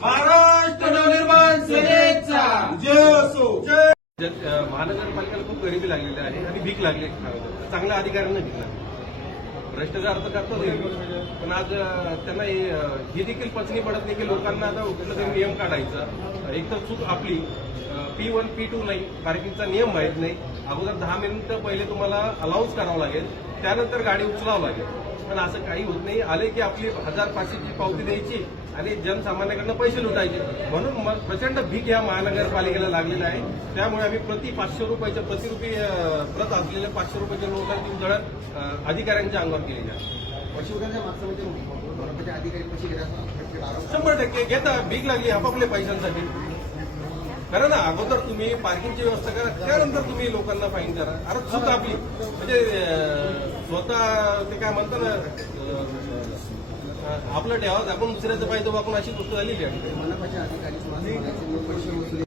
महाराष्ट्र नवनिर्माण सेनेचा जय असो. जय. महानगरपालिकेला खूप गरिबी लागलेली आहे आणि भीक लागली. चांगल्या अधिकाऱ्यांना भीक लागली. भ्रष्टाचार तर करतात पण आज त्यांना ही देखील पचनी पडत नाही की लोकांना आता कुठला तरी नियम काढायचा. एक तर चूक आपली P1 P2 नाही, पार्किंगचा नियम माहीत नाही. अगोदर 10 मिनिटं पहिले तुम्हाला अलाउन्स करावं लागेल, त्यानंतर गाडी उचलावं लागेल. पण असं काही होत नाही. आले की आपली 1500ची पावती द्यायची आणि जनसामान्याकडनं पैसे लुटायचे. म्हणून मग प्रचंड भीक या महानगरपालिकेला लागलेला आहे. त्यामुळे आम्ही प्रति 500 रुपयाच्या प्रतिरूपी प्रत असलेल्या 500 रुपयाच्या नोटांची उधळण अधिकाऱ्यांच्या अंगावर केलेली आहे. पशुधनाच्या मागचं म्हणजे अधिकारी पैसे घेतात 100% घेता. भीक लागली आपापल्या पैशांसाठी. करा ना, अगोदर तुम्ही पार्किंगची व्यवस्था करा, त्यानंतर तुम्ही लोकांना फाईन करा. अरे चूक आपली म्हणजे स्वतः ते काय म्हणतात ना, आपलं ठेवाच आपण दुसऱ्याचं पाहिजे आपण अशी गोष्ट झालेली आहे. मनपाच्या अधिकारी पैसे वसुली